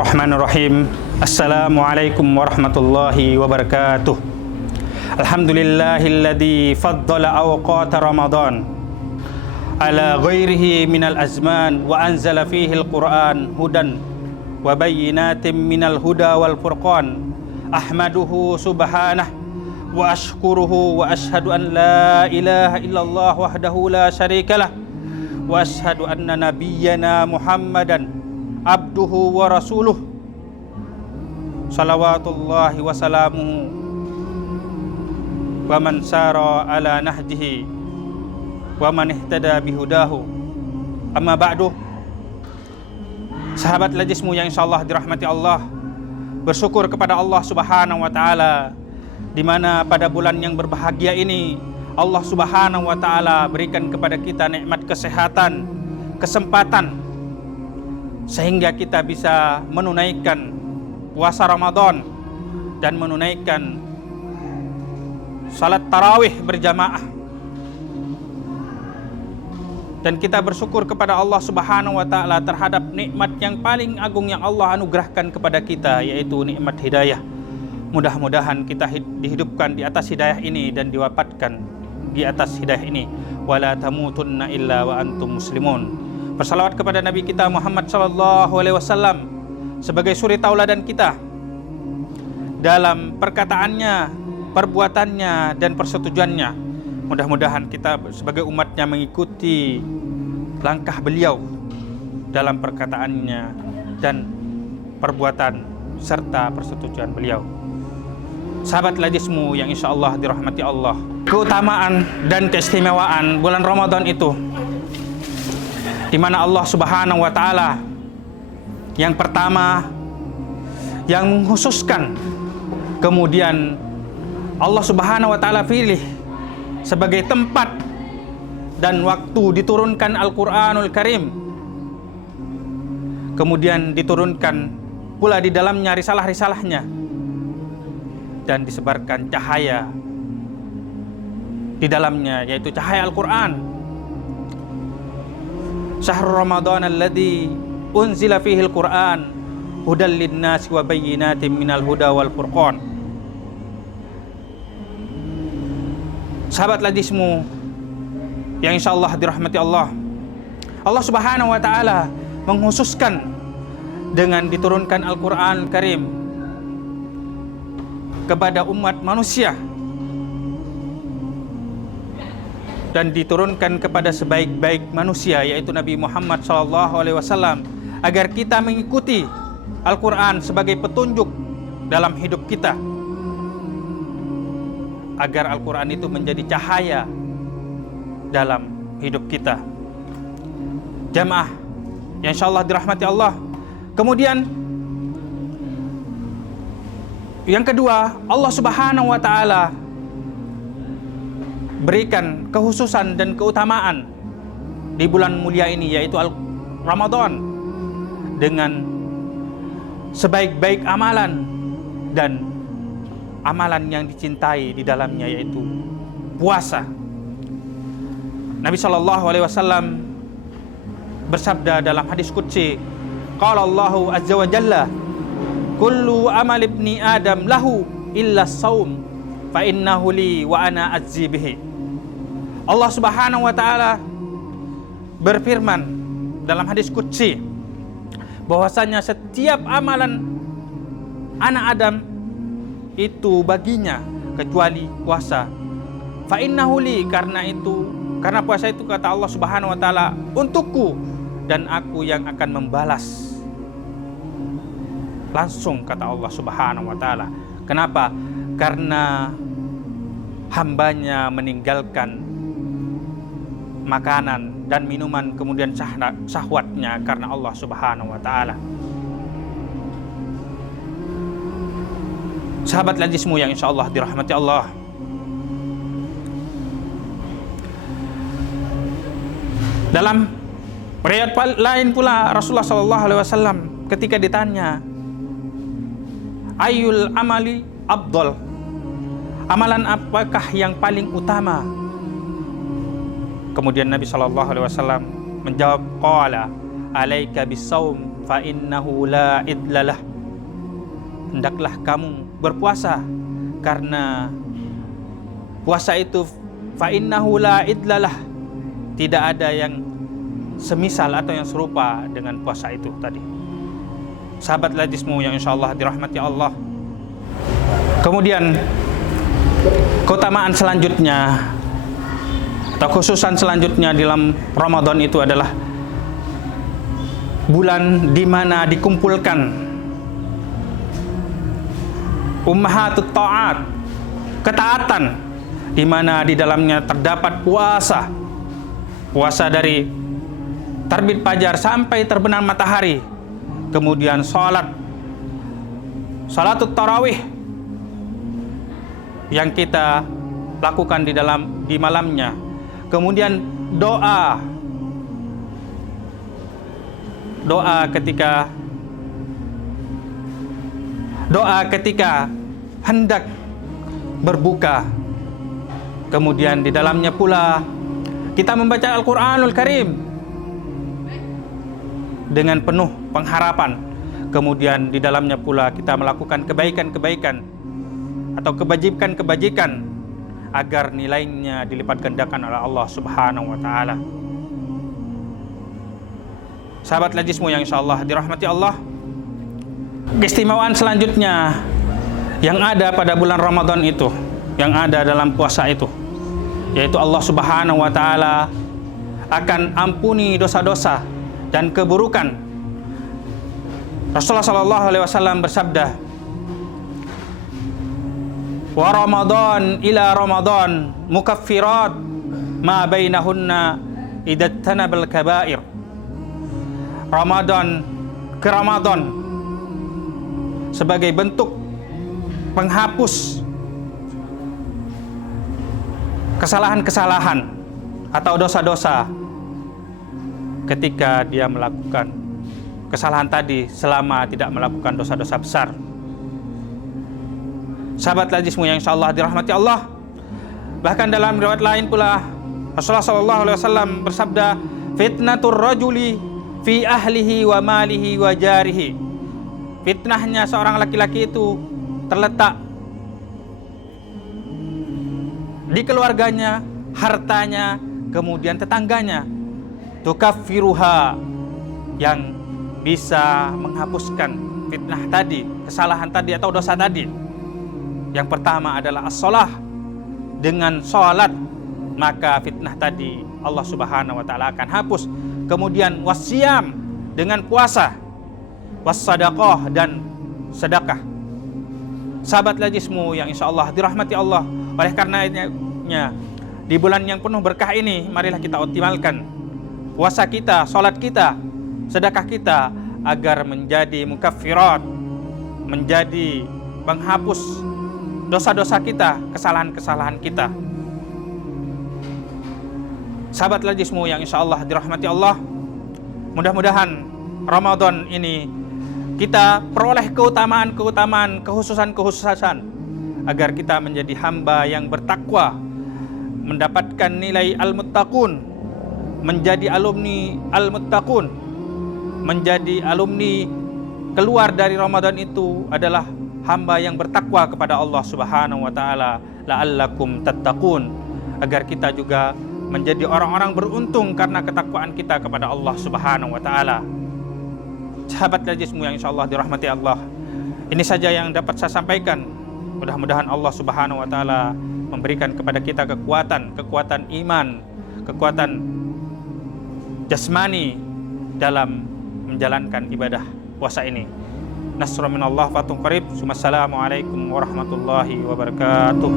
Bismillahirrahmanirrahim. Assalamualaikum warahmatullahi wabarakatuh. Alhamdulillahilladzi faddala awqata Ramadan ala ghairihi minal azman wa anzala fihi al-Qur'an hudan wa bayyinatin minal huda wal furqan. Ahmaduhu subhanahu wa ashkuruhu wa ashhadu an la ilaha illallah wahdahu la syarikalah wa ashhadu anna nabiyyana Muhammadan abduhu wa rasuluh salawatullahi wa salamuhu wa man sara ala nahjihi wa man ihtada bihudahu. Amma ba'du. Sahabat lajismu yang insyaallah dirahmati Allah, bersyukur kepada Allah Subhanahu wa taala di mana pada bulan yang berbahagia ini Allah Subhanahu wa taala berikan kepada kita nikmat kesehatan, kesempatan sehingga kita bisa menunaikan puasa Ramadan dan menunaikan salat tarawih berjamaah. Dan kita bersyukur kepada Allah Subhanahu wa taala terhadap nikmat yang paling agung yang Allah anugerahkan kepada kita, yaitu nikmat hidayah. Mudah-mudahan kita dihidupkan di atas hidayah ini dan diwafatkan di atas hidayah ini. Wala tamutunna illa wa antum muslimun. Bersalawat kepada Nabi kita Muhammad sallallahu alaihi wasallam sebagai suri tauladan kita dalam perkataannya, perbuatannya dan persetujuannya. Mudah-mudahan kita sebagai umatnya mengikuti langkah beliau dalam perkataannya dan perbuatan serta persetujuan beliau. Sahabat lajismu yang insyaallah dirahmati Allah, keutamaan dan keistimewaan bulan Ramadan itu di mana Allah Subhanahu wa taala yang pertama yang mengkhususkan, kemudian Allah Subhanahu wa taala pilih sebagai tempat dan waktu diturunkan Al-Qur'anul Karim. Kemudian diturunkan pula di dalamnya risalah-risalahnya dan disebarkan cahaya di dalamnya, yaitu cahaya Al-Qur'an. Syahrul Ramadan alladzi unzila fihi al-Qur'an hudal lin-nasi wa bayyinatin minal huda wal furqan. Sahabat lajismu yang insyaallah dirahmati Allah, Allah Subhanahu wa taala mengkhususkan dengan diturunkan Al-Qur'an Karim kepada umat manusia dan diturunkan kepada sebaik-baik manusia, yaitu Nabi Muhammad SAW, agar kita mengikuti Al-Quran sebagai petunjuk dalam hidup kita, agar Al-Quran itu menjadi cahaya dalam hidup kita. Jamaah yang insyaallah dirahmati Allah. Kemudian yang kedua, Allah Subhanahu wa taala berikan kekhususan dan keutamaan di bulan mulia ini, yaitu Ramadan, dengan sebaik-baik amalan dan amalan yang dicintai di dalamnya, yaitu puasa. Nabi SAW bersabda dalam hadis qudsi, qala Allahu azza wa jalla, kullu amal ibni adam lahu illa saum fa innahu li wa ana azzi bihi. Allah Subhanahu wa taala berfirman dalam hadis qudsi bahwasanya setiap amalan anak Adam itu baginya kecuali puasa. Fa innahu li, karena puasa itu kata Allah Subhanahu wa taala untukku dan aku yang akan membalas. Langsung kata Allah Subhanahu wa taala. Kenapa? Karena hambanya meninggalkan makanan dan minuman, kemudian syahwatnya karena Allah Subhanahu wa taala. Sahabat lajismu yang insyaallah dirahmati Allah, dalam riwayat lain pula Rasulullah SAW ketika ditanya ayyul amali afdal, amalan apakah yang paling utama, kemudian Nabi SAW menjawab, qala alaika bisawm fa innahu la idlalah. Hendaklah kamu berpuasa karena puasa itu fa innahu la idlalah, tidak ada yang semisal atau yang serupa dengan puasa itu tadi. Sahabat Lajismu yang insyaallah dirahmati Allah. Kemudian keutamaan selanjutnya atau khususan selanjutnya dalam Ramadan itu adalah bulan di mana dikumpulkan ummahatut ta'at, ketaatan, di mana di dalamnya terdapat puasa dari terbit fajar sampai terbenam matahari, kemudian salatut tarawih yang kita lakukan di malamnya, kemudian doa ketika hendak berbuka, kemudian di dalamnya pula kita membaca Al-Quranul Karim dengan penuh pengharapan, kemudian di dalamnya pula kita melakukan kebaikan-kebaikan atau kebajikan-kebajikan agar nilainya dilipat gandakan oleh Allah Subhanahu wa taala. Sahabat Lajismu yang insyaallah dirahmati Allah, keistimewaan selanjutnya yang ada pada bulan Ramadan itu, yang ada dalam puasa itu, yaitu Allah Subhanahu wa taala akan ampuni dosa-dosa dan keburukan. Rasulullah sallallahu alaihi wasallam bersabda, "Wa Ramadan ila Ramadan mukaffirat ma bainahunna idza tanabal kabair." Ramadan ke Ramadan sebagai bentuk penghapus kesalahan-kesalahan atau dosa-dosa ketika dia melakukan kesalahan tadi selama tidak melakukan dosa-dosa besar. Sahabat Lajismu yang insyaallah dirahmati Allah, bahkan dalam riwayat lain pula Rasulullah SAW bersabda, "Fitnatur rajuli fi ahlihi wa malihi wa jarihi." Fitnahnya seorang laki-laki itu terletak di keluarganya, hartanya, kemudian tetangganya. Tukaffiruha, yang bisa menghapuskan fitnah tadi, kesalahan tadi atau dosa tadi. Yang pertama adalah as-shalah. Dengan sholat maka fitnah tadi Allah Subhanahu wa taala akan hapus. Kemudian wasyam, dengan puasa, wassadaqah, dan sedekah. Sahabat Lajismu yang insyaallah dirahmati Allah, oleh karenanya di bulan yang penuh berkah ini marilah kita optimalkan puasa kita, sholat kita, sedekah kita agar menjadi mukaffirat, menjadi penghapus dosa-dosa kita, kesalahan-kesalahan kita. Sahabat Lajismu yang insyaallah dirahmati Allah, mudah-mudahan Ramadan ini kita peroleh keutamaan-keutamaan, kekhususan-kekhususan agar kita menjadi hamba yang bertakwa, mendapatkan nilai al-muttaqun, menjadi alumni al-muttaqun, menjadi alumni keluar dari Ramadan itu adalah hamba yang bertakwa kepada Allah Subhanahu wa taala, la'allakum tattaqun, agar kita juga menjadi orang-orang beruntung karena ketakwaan kita kepada Allah Subhanahu wa taala. Sahabat Lajismu yang insyaallah dirahmati Allah, ini saja yang dapat saya sampaikan. Mudah-mudahan Allah Subhanahu wa taala memberikan kepada kita kekuatan iman, kekuatan jasmani dalam menjalankan ibadah puasa ini. Nasrun minallah fatun qarib. Assalamualaikum warahmatullahi wabarakatuh.